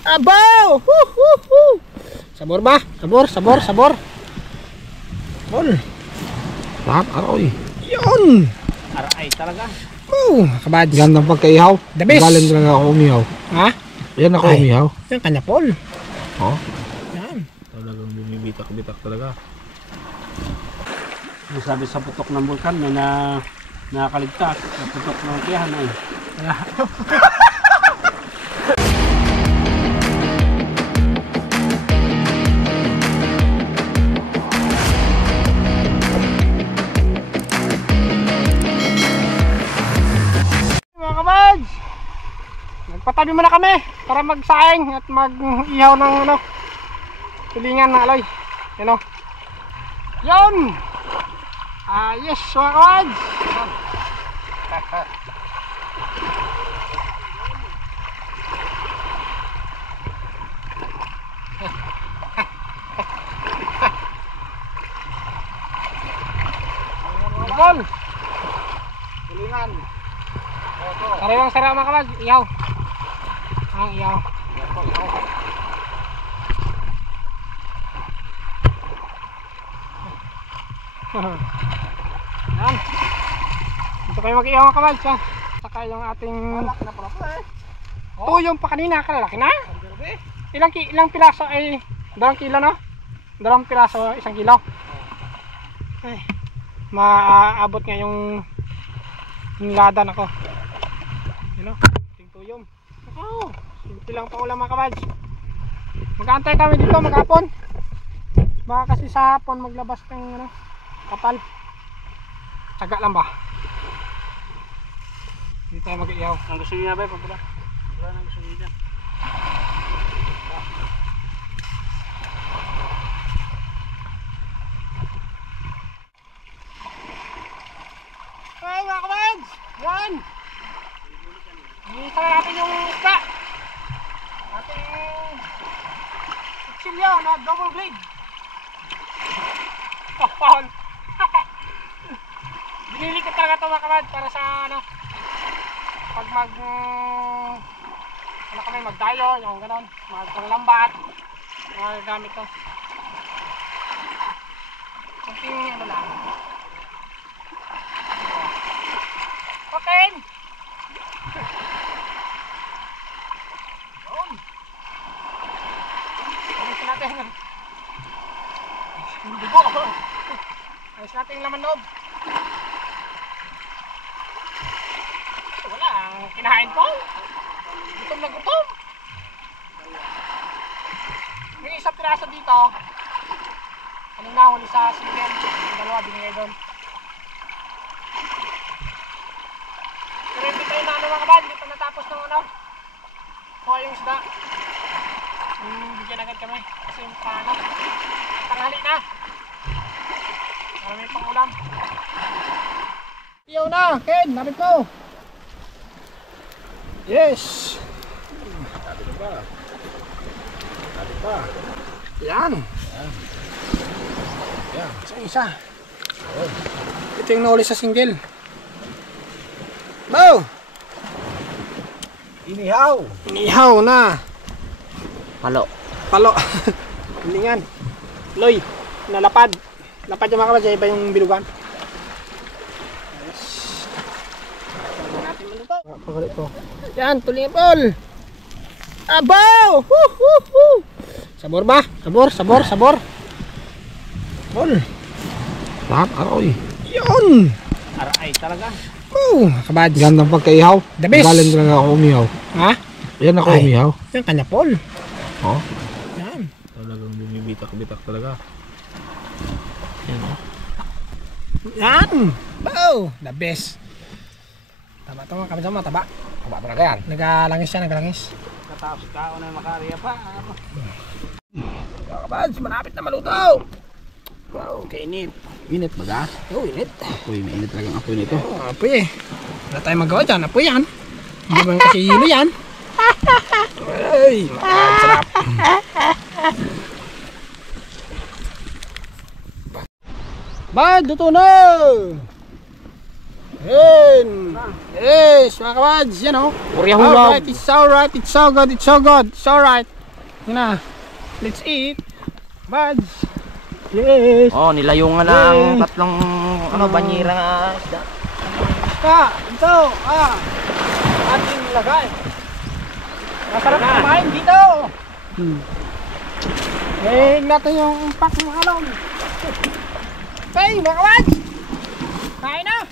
Abaw! Sabor ba? Sabor. Bol. Lahat aroy. Yun. Aray talaga. Kabads. Gandang pagkaihaw. The best. Galing talaga ako umihaw. Ha? Yan ako umihaw. Yan kanya, Paul. Oh. Yan. Talagang bumibitak-bitak talaga. Sabi sa putok ng bulkan may nakakaligtas. Sa putok ng tiyahan ay. Mga kabads, nagpatabi muna kami para magsaing at mag-ihaw ng tulingan na aloy. Yan o. Yun! Yes mga kabads! Yun! Tulingan. Sariwang sariwa mga kabads, ihaw. Ang ihaw. Yan. Dito kayo mag-ihaw mga kabads ha. Saka yung ating tuyong pa kanina, kalalaki na. Ilang piraso ay 2 kilo no? 2 piraso 1 kilo. Ay, maaabot nga yung ladan ako. Ano? Ting tuyong. Oh, simple lang pa ulam mga kabads. Mag-aantay kami dito maghapon. Baka kasi sa hapon maglabas ng kapal. Taga lang ba? Hindi tayo mag-iyaw. Ang gusto niya ba? Wala nang gusto niya. Hey mga kabads! Yan! Hinihintay natin yung isda. Ating kutsilyo na double blade. Paul! Binili ko talaga ito mga kabad para sa pag kami magdayo, yung ganon, magpanglambat, mga gamit ko. Kunting lang. Okay! Ayos natin. Dugo. Ayos natin yung laman loob. Wala ang kinahain ko. Gutom na gutom. May isang piraso dito. Kanina huli sa sinigyan. Yung 2 binigay doon. Pero hindi tayo na mga kabad. Hindi pa natapos ng kuha yung isda. Bigyan agad kami kasi yung tanghali na. Marami pang ulam. Iyaw na, Ken, lapit mo. Yes. Lapit pa. Lapit pa. Yan. Yan. Isa. Ito yung nahuli sa single. Bow! Inihaw. Inihaw na. Palo. Hilingan. Loy. Nalapad. Lapad yung mga kabadya. Iba yung bilugan. Yes. Natin maluto. Pagalit ko. Yan. Tulingan Paul. Abaw! Sabor ba? Sabor. Paul. Lahat aroy. Yun. Aray talaga. Kabadya. Gandang pagkaihaw. The best. Galing talaga ako umihaw. Ha? Yan ako umihaw. Yan kanya Paul. Oh. Yan. Talagang bumibitak-bitak talaga. Yan. Wow. The best. Taba ito mga kabadya. Taba. Taba talaga yan. Nagalangis siya. Katapos ka na makariya pa. Mga kabads, malapit na maluto. Wow, kainit. Init baga. Oh, init. Uy, mainit talagang apoy nito. Apoy eh. Wala tayong magawa dyan. Apoy yan. Hindi ba kasi hilo yan? Ay, sarap. Bad, luto na! Yan! Yes, mga kabads, yan o. Purya hulog. Alright, it's alright, it's so good, it's so good, it's alright. Yun na, let's eat. Bads. Yes. Oh, nilayungan na ang tatlong banyera nga isda. Ito, ating lagay. Masarap kumain dito. Natin yung pack ng halong. Okay, mga kabads. Kain na.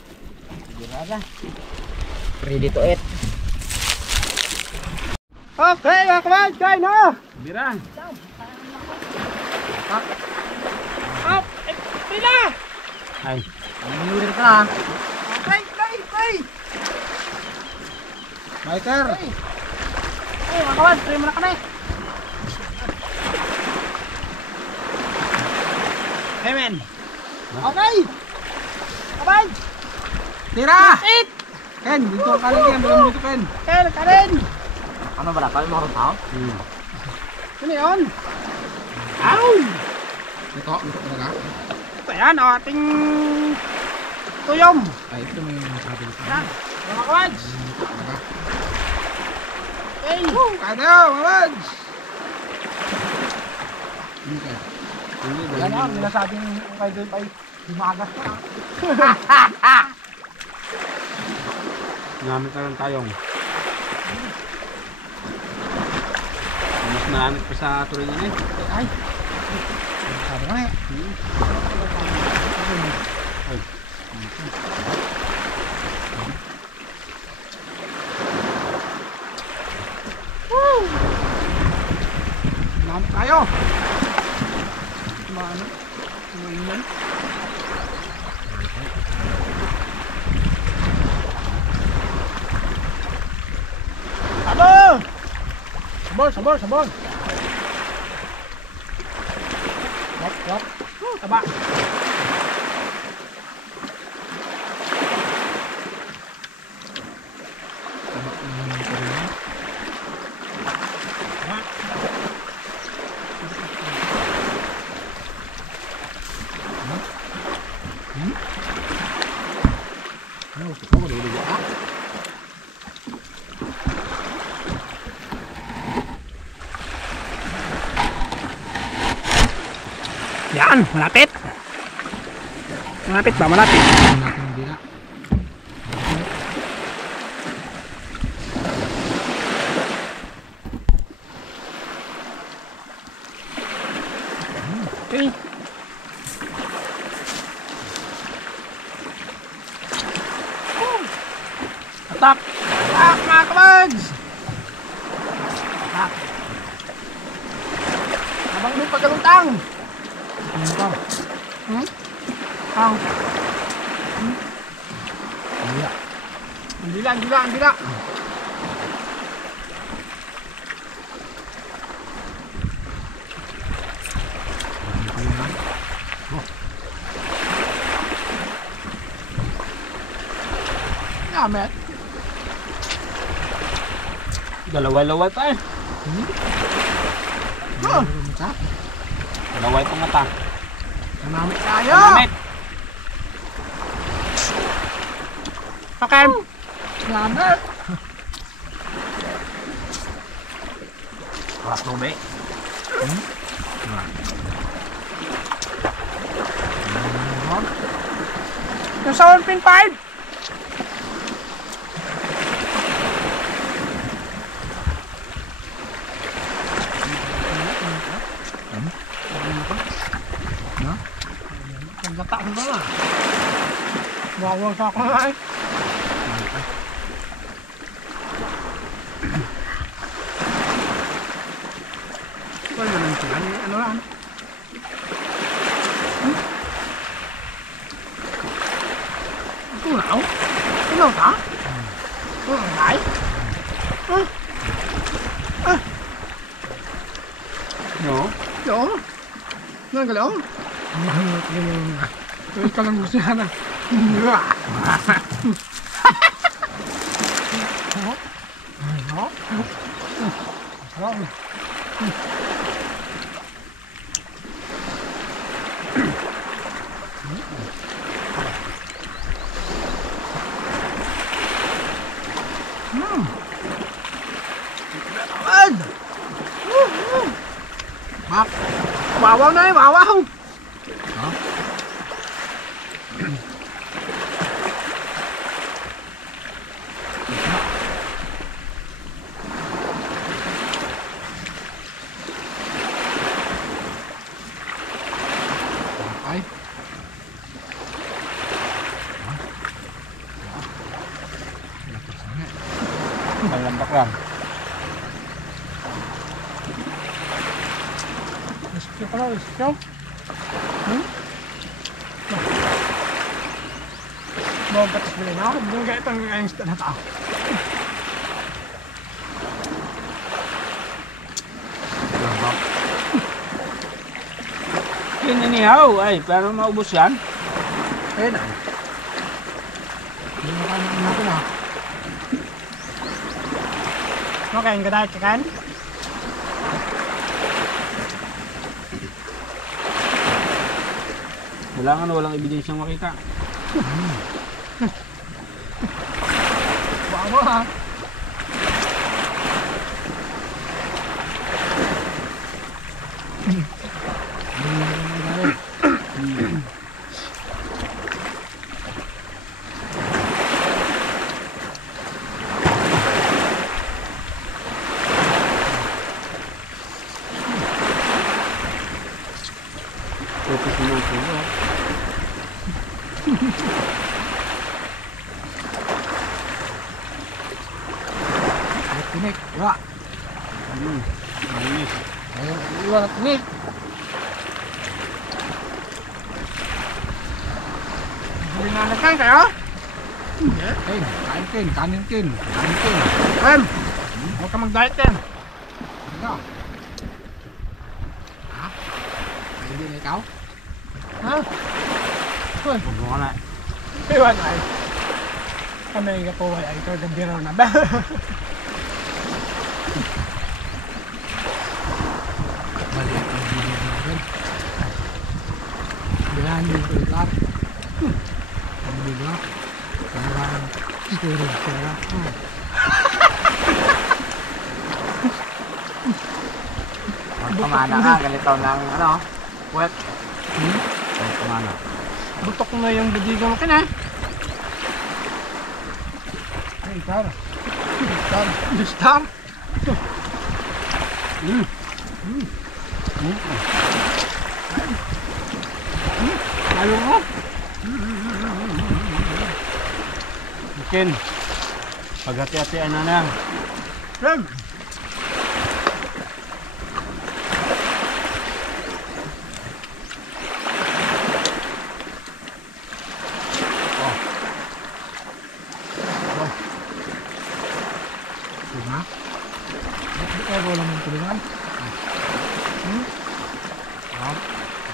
Ready to eat. Okay, mga kabads, kain na. Bira. Up, pila. Ay. Mangyurin ka na. Play. Biker. Hey, mga kabads, try mo na kami. Amen. Okay. Kabads. Tira. Eat. Ken, dito ka rin yan. Dalam dito, Ken. Kain. Ano ba na? Kaya mo rin tao? Ano yun? Ow! Ito talaga. Ito yan, ating tuyom. Ay, ito may sabi dito. Yan, mga kabads. Okay. Kaya, mabads. Yan ang sinasabing kay Dave ay himagas na. Namit na lang tayong. Mas namit pa sa tuloy niya eh. Ay. Sabi nga eh. Namit tayo. Ano? Ano? Sabon! Wap. Taba. Yan, malapit. Malapit ba? Malapit. Okay. Atak! Atak mga kabads! Atak! Habang may pagkaluntang! Andila. Yamet. Dalawa-lawa pa eh. Dalawa itong mata. Namit tayo! Namit. Okay. Namit. Karat lube. Yung sa 1.5. Gata ko ba na? Bawang sa ako na eh. Wala naman sila. Ano lang? Tunaw? Tunaw ka? Tunaw ka? No? No? Ano ang galong? Ito ka lang gusto yan ah. Wawaw na wawaw. Ay. Malambak lang. Iskyo pala, iskyo. Bawa patis bili na ako. Buong gaya itong ayos na tao. Malambak. Kininihaw ay, pero maubos yan. Ayun na. Hindi mo kain natin ah. Ano kain ka dahil kakain? Walang ebidensyang makita. Wawa ha. Tapos naman po. Tinik, wala. Malinis. Ayun, iwan at tinik. Hindi na nagkain kayo? Kanin kin. Em, huwag ka mag-diet din. Ano? Hindi na ikaw? Ha? Uy, Huwag mo ka na. iwan ay. Kami nga po ay ito gambiro na ba? Balik ang video natin. Bilahan yung tular. Ang biga. Ang storage pera. Pamana ka, ganito ng ano, puwet. Pamana. Butok na yung budiga mo kina. Ay, tara. Listar. Ayaw mo? Mungkin. Paghati-hatian na lang. Em. Diba? Kaya ko lang yung tulungan.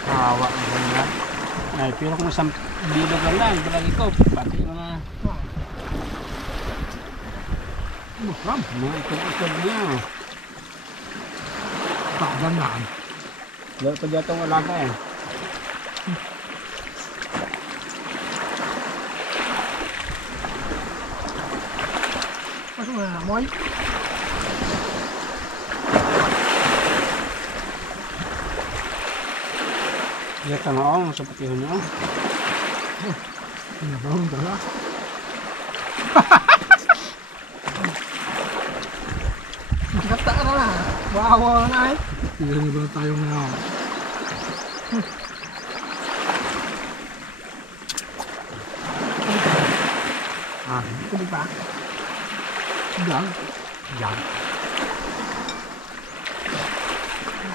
Kawa ang ganyan. Ay, pero kung isang bilog lang, palagi ko, pati mga... Mga ikot-ikot niya. Pakagandaan. Lalo pa dyan itong alaga eh. Mas mo na moy. Iya ka nga ako, sa patihon niya. Pinabawang dala. Gata na na. Wawa na eh. Tignan ba tayo ngayon? Ito di ba? Yan. Yan.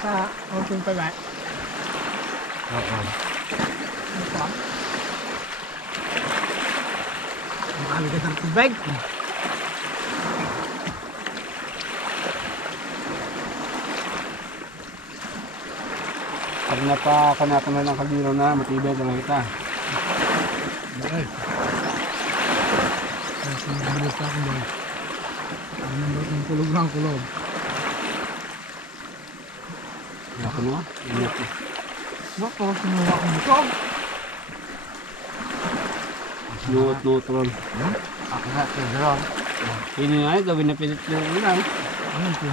Sa open pa ba? Oo. Ito. Makaligat ang tubig. Pag napakanato na ng kagiro na, matibay na lang kita. Ay. Ay, sinabilis pa akong boy. Ano ba yung kulog lang kulog? Ako na, ingat. Bako, sinuha akong bukog. Nuot-nuot ron. Ako na, tingnan. Ini nga ito, binapilit yung ulan. Ano po?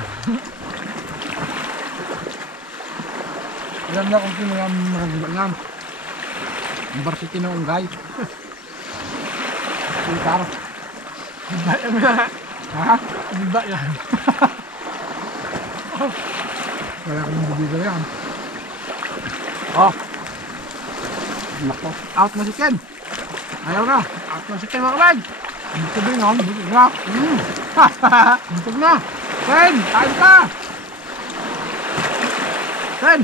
Alam na kung sino yung maragula niyan. Ang varsity ng unggay. Sitar. Diba yan na? Ha? Diba yan? Kaya kong bubida yan. Oh. Nako. Out na si Ken. Ayaw na. Out na si Ken mga kabag. Busog din yun. Busog na. Busog na. Ken! Kain ka! Ken!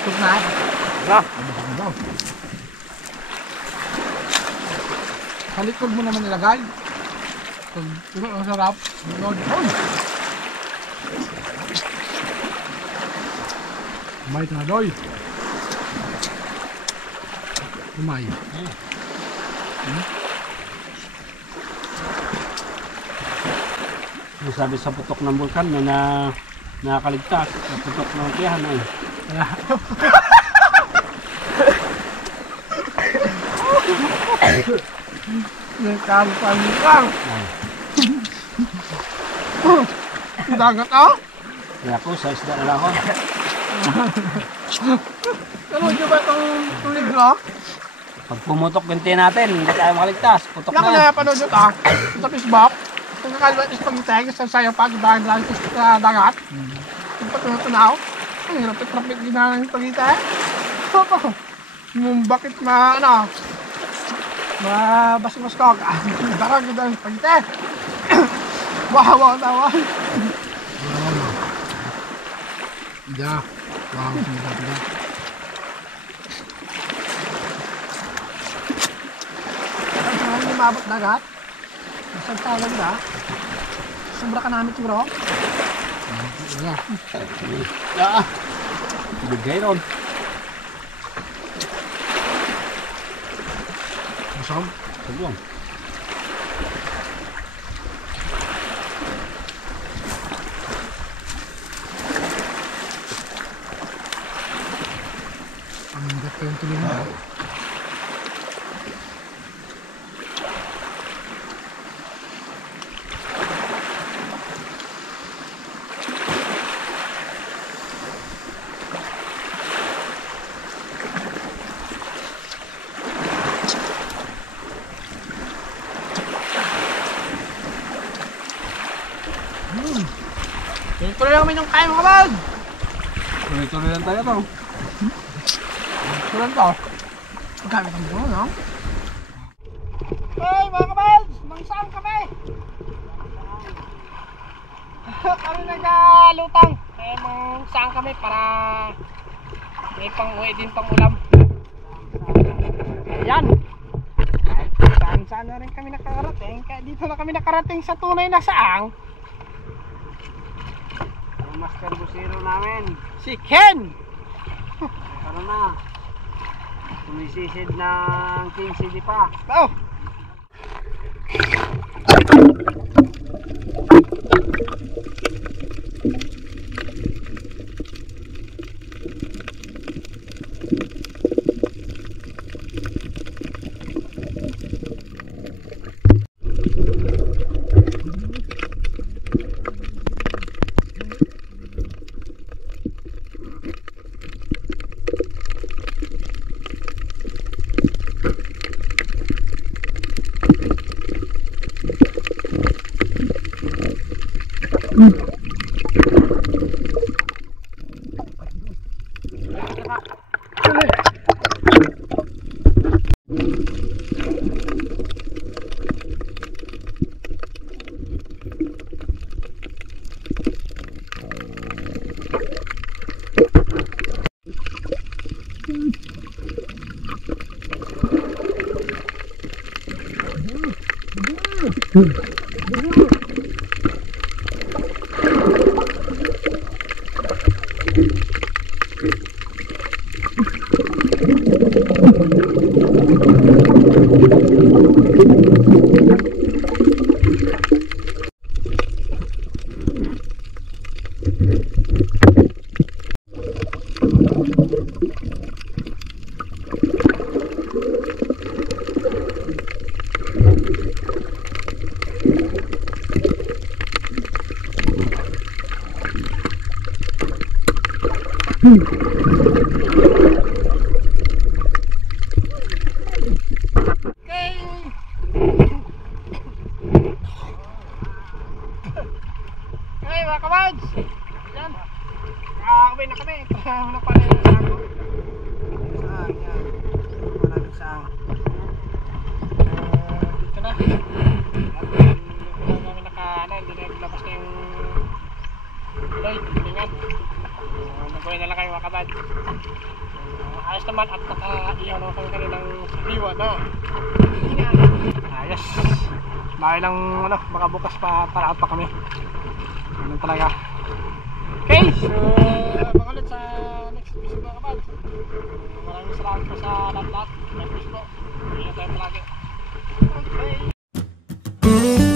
Busog na. Busog na daw. Sa likod mo naman nilagay. Pero ang sarap. Kumay na doy. Kumay. Sabi sa putok ng bulkan na nakakaligtas sa putok ng tiyahan ay. Nagkakalit lang. Dagat ah? Kaya po sa isda na lang ako. Ano di ba itong tulig no? Pag pumutok binti natin, hindi tayo makaligtas. Putok Kaya ko na. na panood yun ah. Sa Facebook. Kung nakalimutan is pag-tag sa sayo pag ibang lang sa dagat. Yung patunaw. Ang hirap-trapit ginanang yung pagita eh. Bakit mabastos ko. Darag yun ang pagita eh. Wow, tawag. Ja, wow, hindi. Hindi mabot dagat. Nasagtalan ka. Sobra ka namin siguro. Wala. Bigay ron. Masam. Sabuang. Ang gata yung tuloy na. Tuloy lang kami ng kain mga kabag! Tuloy-tuloy lang tayo to. Tuloy to. Magkamit ang buwan, no? Hey mga kabag! Mangsaan kami! Kami naglalutang. Kaya mangsaan kami para may pang-uwi din pang ulam. Ayan! Saan-saan na rin kami nakarating. Kaya dito na kami nakarating sa tunay na saang. Master busero namin. Si Ken! Ano na? Sumisisid ng King CD pa. Oh! Okay. Okay mga kabads. Yan. Uwi na kami. Ano pa rin yung sago? Saan? Yan. Maraming saang. Dito na. Hindi na namin hindi na naglabas na yung light. Tingnan. Nagawin na lang kayo mga kabads. Ayos naman at naka-iyaw naman kami kanilang sariwa na. Ayos. Bahay lang baka bukas pa para pa kami. Ganun talaga. Okay, so abang ulit sa next episode mga kabal. Maraming salamat po sa lahat-lahat. May push po. Ingat tayo palagi. Okay.